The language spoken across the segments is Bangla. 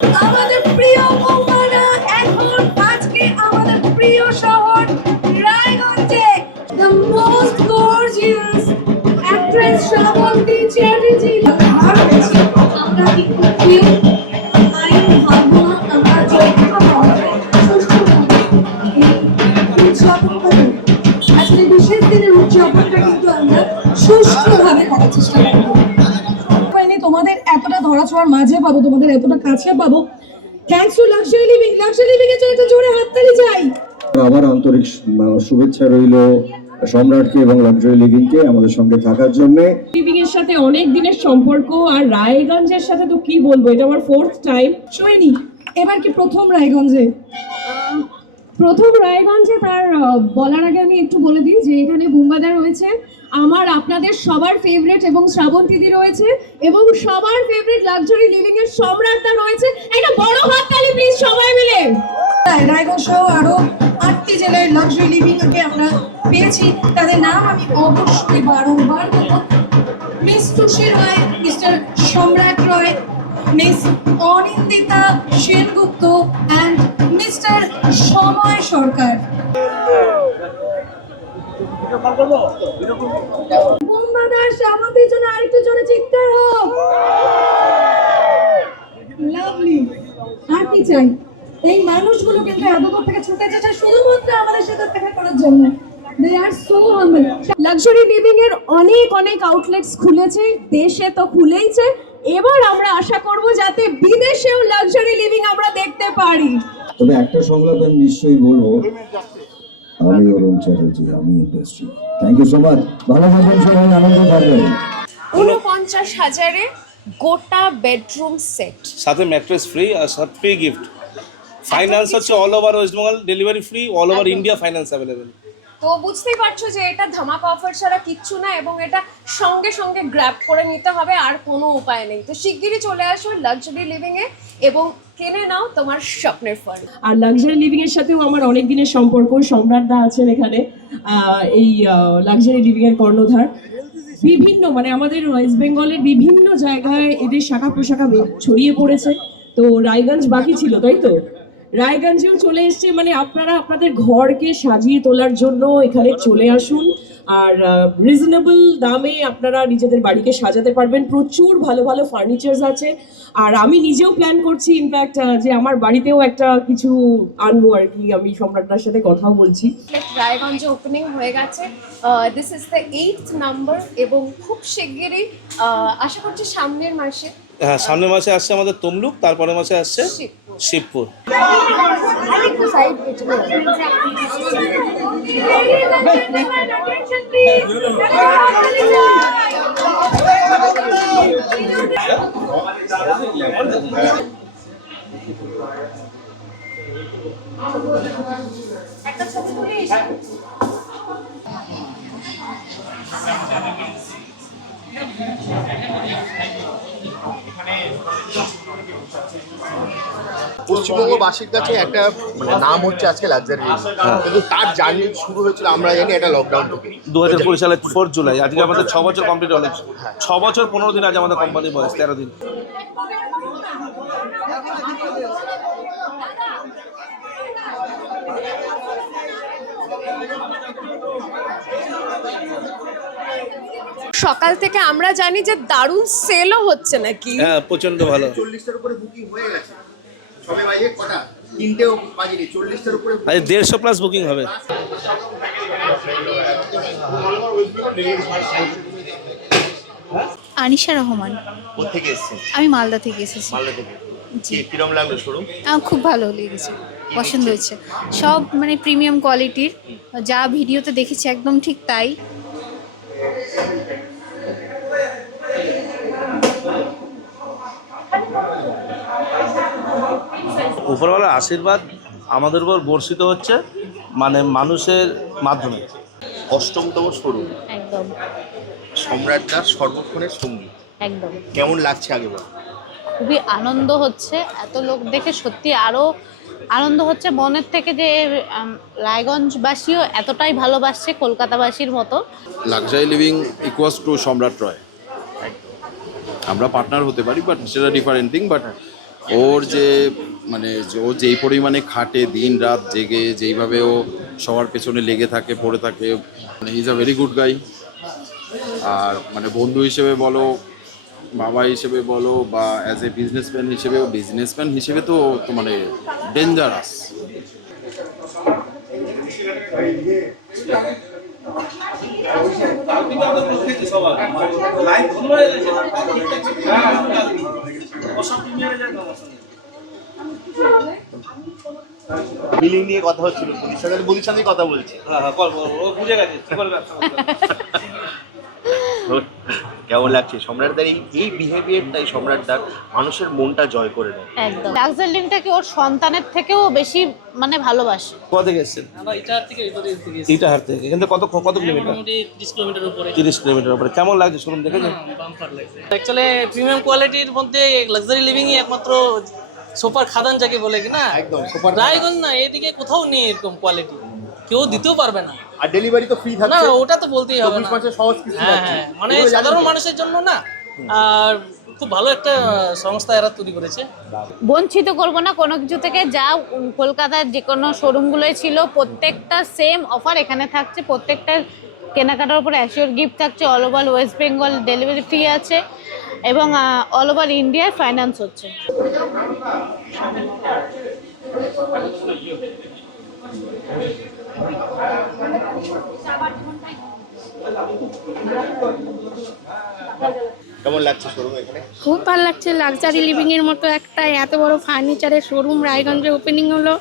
আমাদের প্রিয় বৌমারা এখন আজকে আমাদের প্রিয় শহর রায়গঞ্জে the most gorgeous actress Srabanti Chatterjee আমরা কিন্তু আইন ভাবনা আমরা উদযাপন করব আজকে বিশেষ দিনের উদযাপনটা কিন্তু আমরা সুষ্ঠুভাবে করার চেষ্টা করব। তোমাদের এতটা ধরাছোঁয়ার মাঝে পাবো, তোমাদের এতটা কাছে পাবো, thanks to luxury living. Luxury living এর জন্য একটু জোরে হাততালি চাই। আমার আন্তরিক শুভেচ্ছা রইল সম্রাটকে এবং লাক্সারি লিভিং কে আমাদের সঙ্গে থাকার জন্য। লিভিং এর সাথে অনেক দিনের সম্পর্ক, আর রায়গঞ্জের সাথে তো কি বলবো, এটা আমার 4th টাইম। শোয়েনি এবার কি প্রথম রায়গঞ্জে? প্রথম রায়গঞ্জে তার বলার আগে আমি একটু বলে দিই যে এখানে বুম্বাদা রয়েছে, আমার আপনাদের সবার ফেভারিট, এবং শ্রাবন্তীদি রয়েছে, এবং সবার ফেভারিট লাক্সারি লিভিং এর সম্রাটদা রয়েছে। একটা বড় হাততালি প্লিজ সবাই মিলে। রায়গঞ্জ সহ আরো 8টি জেলায় লাক্সারি লিভিং কে আমরা পেয়েছি, তাদের নাম আমি অবশ্যই বারংবার বলবো। Miss Tusi Roy, mister Samrat Roy, miss Anindita Sengupta and mister Samay Sarkar. আমাদের জন্য আরেকটু জোরে চিৎকার হোক। লাভলি। আর কি চাই? এই মানুষগুলো কিন্তু এত দূর থেকে ছুটে এসেছে শুধুমাত্র আমাদের সাথে দেখা করার জন্য। They are so humble. Luxury living এর অনেক অনেক আউটলেটস খুলেছে, দেশে তো খুলেইছে, এবার আমরা আশা করব যাতে বিদেশেও লাক্সারি লিভিং আমরা দেখতে পারি। তবে একটা সংলাপ আমি নিশ্চয়ই বলবো, আমি অরুণ চ্যাটার্জি, আমি industry. Thank you so much. ভালো থাকবেন সবাই, আনন্দ থাকবেন। 49,000-এ গোটা বেডরুম সেট, সাথে ম্যাট্রেস ফ্রি আর সাথে ফ্রি গিফট। ফাইন্যান্স হচ্ছে all over West Bengal, delivery free, all over India finance available. তো বুঝতেই পারছো যে এটা ধামাকা অফার ছাড়া কিচ্ছু না, এবং এটা সঙ্গে সঙ্গে গ্র্যাব করে নিতে হবে, আর কোনো উপায় নেই। তো শিগগিরই চলে আসো লাক্সারি লিভিং এ এবং কিনে নাও তোমার স্বপ্নের ফল। আর লাক্সারি লিভিং এর সাথেও আমার অনেক দিনের সম্পর্ক, সম্রাটদা আছেন এখানে, এই লাক্সারি লিভিং এর কর্ণধার। বিভিন্ন মানে আমাদের ওয়েস্ট বেঙ্গলের বিভিন্ন জায়গায় এদের শাখা প্রশাখা ছড়িয়ে পড়েছে, তো রায়গঞ্জ বাকি ছিল, তাই তো রায়গঞ্জেও চলে এসছে। মানে আপনারা আপনাদের ঘরকে সাজিয়ে তোলার জন্য এখানে চলে আসুন, আর রিজনেবল দামে আপনারা নিজেদের বাড়িকে সাজাতে পারবেন। প্রচুর ভালো ভালো ফার্নিচার্স আছে, আর আমি নিজেও প্ল্যান করছি ইনফ্যাক্ট যে আমার বাড়িতেও একটা কিছু আনবো আর কি। আমি সম্রাটদার সাথে কথাও বলছি। রায়গঞ্জে ওপেনিং হয়ে গেছে, this is the 8th number, এবং খুব শিগগিরই আশা করছি সামনের মাসে, হ্যাঁ সামনের মাসে আসছে আমাদের তমলুক, তারপরের মাসে আসছে শিবপুর। একটা ছবি তুলিস। পশ্চিমবঙ্গবাসীর কাছে একটা মানে নাম হচ্ছে আজকে লাক্সারি, কিন্তু তার জার্নি শুরু হয়েছিল আমরা জানি এটা লকডাউন থেকে 2020 সালের 4 জুলাই। আজকে আমাদের 6 বছর কমপ্লিট হলো। 6 বছর 15 দিন আজ আমাদের কোম্পানির বয়স, 13 দিন। সকাল থেকে আমরা জানি যে দারুণ সেলও হচ্ছে নাকি। হ্যাঁ প্রচন্ড ভালো। 40টার উপরে বুকিং হয়ে গেছে, সবে বাজে কটা, 3টেও বাজেনি, 40টার উপরে আজ 150 প্লাস বুকিং হবে। আনিশা রহমান। কোথেকে এসেছেন? আমি মালদা থেকে এসেছি। মালদা থেকে। কিরম লাগলো শোরুম? আমার খুব ভালো লেগেছে, পছন্দ হয়েছে। সব মানে প্রিমিয়াম কোয়ালিটির, যা ভিডিওতে দেখেছি একদম ঠিক তাই। উপরওয়ালার আশীর্বাদ আমাদের উপর বর্ষিত হচ্ছে, মানে মানুষের মাধ্যমে। 8তম শোরুম, একদম সম্রাটদার সর্বক্ষণের সঙ্গী। একদম কেমন লাগছে আগে বল? খুবই আনন্দ হচ্ছে, এত লোক দেখে সত্যি আরও আনন্দ হচ্ছে মনের থেকে, যে রায়গঞ্জবাসীও এতটাই ভালোবাসছে কলকাতাবাসীর মতো। লাক্সারি লিভিং ইকুয়ালস টু সম্রাট রয়। আমরা পার্টনার হতে পারি, বাট সেটা ডিফারেন্ট থিং। বাট ওর যে মানে ও যেই পরিমাণে খাটে দিন রাত জেগে, যেইভাবে ও সবার পেছনে লেগে থাকে পড়ে থাকে, মানে he is a very good guy. আর মানে বন্ধু হিসেবে বলো, বাবা হিসেবে বলো, বা অ্যাজ এ বিজনেসম্যান হিসেবে তো মানে ডেঞ্জারাস। বিলিং নিয়ে কথা হচ্ছিল, বদির সাথে কথা বলছি। বুঝে গেছে কি করে ব্যবসা করতে হবে। কেমন লাগছে সম্রাটদার এই বিহেভিয়ারটাই সম্রাটদার মানুষের মনটা জয় করে নেয়। একদম লাক্সারি লিভিংটাকে ওর সন্তানের থেকেও বেশি মানে ভালোবাসে। কোথা থেকে এসেছেন? আমরা ইটাহার থেকে ইটাহার থেকে। এখান থেকে কত কিলোমিটার? মোটামুটি 30 কিলোমিটার উপরে। 30 কিলোমিটার উপরে। কেমন লাগছে শোরুম দেখেছেন? বাম্পার লাগছে অ্যাকচুয়ালি। প্রিমিয়াম কোয়ালিটির মধ্যে লাক্সারি লিভিংই একমাত্র সুপার খাদান যাকে বলে কি না, একদম সুপার। রায়গঞ্জ না এদিকে কোথাও নেই এরকম কোয়ালিটি, কেউ দিতেও পারবে না। আর ডেলিভারি তো ফ্রি না থাকছে। ওটা তো বলতেই হবে না। 24 মাসের সহজ কিস্তি হ্যাঁ থাকছে। হ্যাঁ, মানে এগুলো জানেন সাধারণ তো? মানুষের জন্য না, আর খুব ভালো একটা সংস্থা এরা তৈরি করেছে। বঞ্চিত করবো না কোনো কিছু থেকে। যা কলকাতার যে কোনো শোরুমগুলোই ছিল প্রত্যেকটা সেম অফার এখানে থাকছে। প্রত্যেকটা কেনাকাটার উপরে অ্যাসিওর গিফট থাকছে। All over West Bengal delivery free আছে এবং অল ওভার ইন্ডিয়ায় ফাইন্যান্স হচ্ছে। কেমন লাগছে শোরুম এখানে? খুব ভালো লাগছে। লাক্সারি লিভিং এর মতো একটা এত বড় ফার্নিচারের শোরুম রায়গঞ্জে ওপেনিং হলো,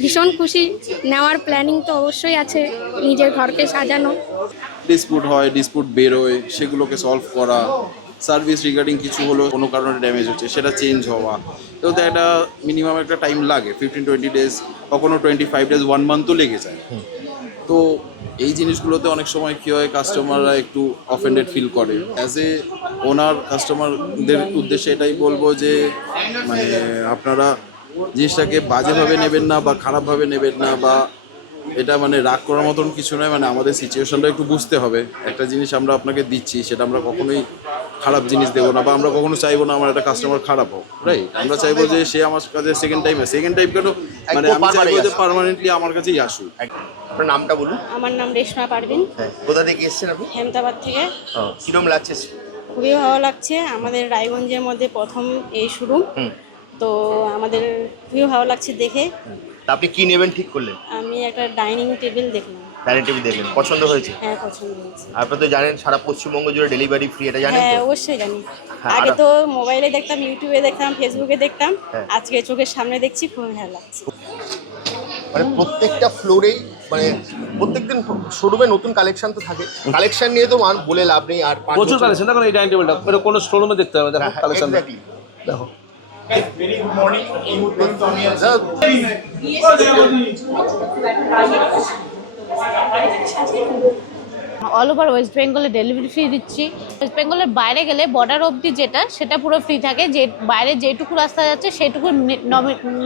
ভীষণ খুশি। নেওয়ার প্ল্যানিং তো অবশ্যই আছে, নিজের ঘরকে সাজানো। ডিসপুট হয়, ডিসপুট বেরোয়, সেগুলোকে সলভ করা, সার্ভিস রিগার্ডিং কিছু হলো, কোনো কারণে ড্যামেজ হচ্ছে সেটা চেঞ্জ হওয়া, তো একটা মিনিমাম একটা টাইম লাগে, 15-20 ডেজ, কখনো 25 ডেজ, 1 মান্থও লেগে যায়। তো এই জিনিসগুলোতে অনেক সময় কী হয়, কাস্টমাররা একটু অফেন্ডেড ফিল করে। অ্যাজ এ ওনার কাস্টমারদের উদ্দেশ্যে এটাই বলবো যে মানে আপনারা জিনিসটাকে বাজেভাবে নেবেন না বা খারাপভাবে নেবেন না, বা এটা মানে রাগ করার মতন কিছু নয়। মানে আমাদের সিচুয়েশনটা একটু বুঝতে হবে। একটা জিনিস আমরা আপনাকে দিচ্ছি, সেটা আমরা কখনোই খারাপ জিনিস দেবো না, বা আমরা কখনো চাইবো না আমার একটা কাস্টমার খারাপ হোক, রাইট? আমরা চাইবো যে সে আমার কাছে সেকেন্ড টাইম কেন মানে আমি চাইবো যে পার্মানেন্টলি আমার কাছেই আসুক। আপনার নামটা বলুন। আমার নাম রেশমা পারভিন। কোথা থেকে এসেছেন আপনি? হেমতাবাদ থেকে। কিরম লাগছে? খুবই ভালো লাগছে। আমাদের রায়গঞ্জের মধ্যে প্রথম এই শোরুম, তো আমাদের খুবই ভালো লাগছে দেখে। তা আপনি কি নেবেন ঠিক করলেন? আমি একটা ডাইনিং টেবিল দেখলাম। ডাইনিং টেবিল দেখলেন, পছন্দ হয়েছে? হ্যাঁ, পছন্দ হয়েছে। আপনি তো জানেন সারা পশ্চিমবঙ্গ জুড়ে ডেলিভারি ফ্রি, এটা জানেন হ্যাঁ, তো? অবশ্যই জানি। হ্যাঁ, আগে তো মোবাইলে দেখতাম, ইউটিউবে দেখতাম, ফেসবুকে দেখতাম, হ্যাঁ। আজকে চোখের সামনে দেখছি, খুবই ভালো লাগছে। মানে প্রত্যেকটা ফ্লোরেই মানে প্রত্যেকদিন শোরুমে নতুন কালেকশন তো থাকে। কালেকশন নিয়ে তো বলে লাভ নেই। আর প্রচুর কালেকশন দেখো এই ডাইনিং টেবিলটা, এটা কোনো শোরুমে দেখতে হবে। দেখো কালেকশন দেখো। অল ওভার ওয়েস্ট বেঙ্গলে ডেলিভারি ফ্রি দিচ্ছি। ওয়েস্ট বেঙ্গলের বাইরে গেলে বর্ডার অবধি যেটা সেটা পুরো ফ্রি থাকে। যে বাইরে যেটুকু রাস্তা যাচ্ছে সেইটুকু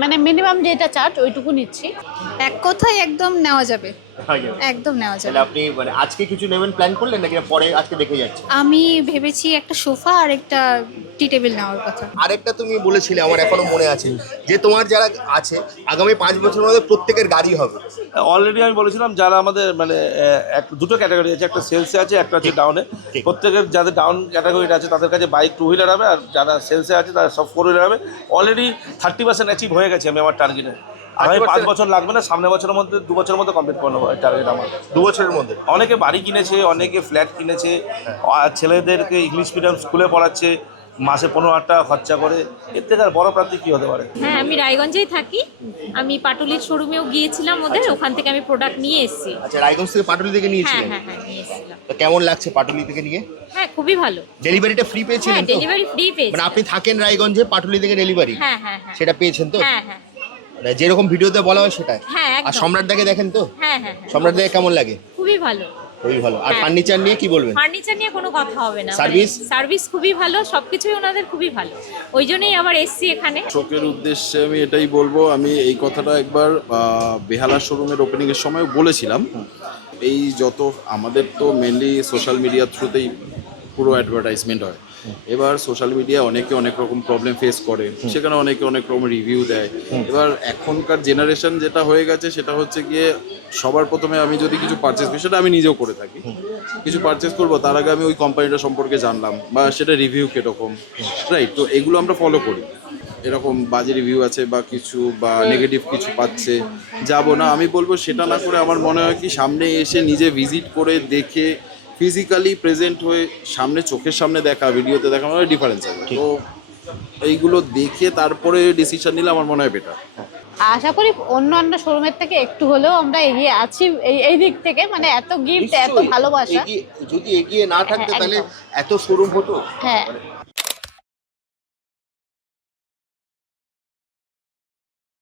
মানে মিনিমাম যেটা চার্জ ওইটুকু নিচ্ছি। এক কথায় একদম নেওয়া যাবে, একদম নেওয়া যাবে। তাহলে আপনি মানে আজকে কিছু নেবেন প্ল্যান করলেন নাকি পরে আজকে দেখে যাচ্ছে? আমি ভেবেছি একটা সোফা আর একটা টি টেবিল নেওয়ার কথা। আরেকটা তুমি বলেছিলে, আমার এখনো মনে আছে, যে তোমার যারা আছে আগামী 5 বছরের মধ্যে প্রত্যেকের গাড়ি হবে। অলরেডি আমি বলেছিলাম যারা আমাদের মানে দুটো ক্যাটাগরি আছে, একটা সেলসে আছে, একটা হচ্ছে ডাউনে। প্রত্যেকের যাদের ডাউন ক্যাটাগরিটা আছে তাদের কাছে বাইক 2 হুইলার হবে, আর যারা সেলসে আছে তারা সব 4 হুইলার হবে। অলরেডি 30% অ্যাচিভ হয়ে গেছে আমি আমার টার্গেটে। আমি 5 বছর লাগবে না, সামনের বছরের মধ্যে 2 বছরের মধ্যে কমপ্লিট করে নেবো টার্গেট আমার। 2 বছরের মধ্যে অনেকে বাড়ি কিনেছে, অনেকে ফ্ল্যাট কিনেছে, আর ছেলেদেরকে ইংলিশ মিডিয়াম স্কুলে পড়াচ্ছে, মাসে 15,000 টাকা খরচা করে। এর থেকে আর বড় প্রাপ্তি কী হতে পারে? হ্যাঁ, আমি রায়গঞ্জেই থাকি। আমি পাটুলির শোরুমেও গিয়েছিলাম ওদের, ওখান থেকে আমি প্রোডাক্ট নিয়ে এসেছি। আচ্ছা, রায়গঞ্জ থেকে পাটুলি থেকে হ্যাঁ নিয়েছিলেন? হ্যাঁ হ্যাঁ, নিয়ে এসেছিলাম। তো কেমন লাগছে পাটুলি থেকে নিয়ে? হ্যাঁ, খুবই ভালো। ডেলিভারিটা ফ্রি পেয়েছিলেন হ্যাঁ, তো? ডেলিভারি ফ্রি পেয়েছি। মানে আপনি থাকেন রায়গঞ্জে, পাটুলি থেকে ডেলিভারি হ্যাঁ হ্যাঁ হ্যাঁ, সেটা পেয়েছেন তো? হ্যাঁ হ্যাঁ মানে যেরকম ভিডিওতে বলা হয় সেটা? হ্যাঁ, আর একদম। সম্রাটদাকে দেখেন তো? হ্যাঁ হ্যাঁ হ্যাঁ, সম্রাটদাকে কেমন লাগে? খুবই ভালো। খুবই ভালো। আর হ্যাঁ। ফার্নিচার নিয়ে কি বলবেন? ফার্নিচার নিয়ে কোনো কথা হবে না। সার্ভিস? সার্ভিস খুবই ভালো, সবকিছুই ওনাদের খুবই ভালো। ওই জন্যই আবার এসছি এখানে। দর্শকের উদ্দেশ্যে আমি এটাই বলবো, আমি এই কথাটা একবার বেহালা শোরুমের ওপেনিংয়ের সময় বলেছিলাম। এই যত আমাদের তো মেনলি সোশ্যাল মিডিয়ার থ্রুতেই পুরো অ্যাডভার্টাইজমেন্ট হয়, এবার সোশ্যাল মিডিয়া অনেকে অনেক রকম প্রবলেম ফেস করে, সেখানে অনেকে অনেক রকম রিভিউ দেয়। এবার এখনকার জেনারেশন যেটা হয়ে গেছে সেটা হচ্ছে গিয়ে সবার প্রথমে আমি যদি কিছু পারচেস করি, সেটা আমি নিজেও করে থাকি, কিছু পারচেস করবো তার আগে আমি ওই কোম্পানিটা সম্পর্কে জানলাম বা সেটা রিভিউ কীরকম, রাইট? তো এগুলো আমরা ফলো করি। এরকম বাজে রিভিউ আছে বা কিছু বা নেগেটিভ কিছু পাচ্ছে, যাব না, আমি বলবো সেটা না করে আমার মনে হয় কি সামনে এসে নিজে ভিজিট করে দেখে ফিজিক্যালি প্রেজেন্ট হয়ে সামনে চোখের সামনে দেখা, ভিডিওতে দেখা মানে ডিফারেন্স আছে। তো এইগুলো দেখে তারপরে ডিসিশন নিলে আমার মনে হয় বেটার। আশা করি অন্য শোরুমের থেকে একটু হলেও আমরা এগিয়ে আছি এই দিক থেকে, মানে এত গিফট, এত ভালোবাসা। যদি এগিয়ে না থাকতো তাহলে এত শোরুম হতো? হ্যাঁ,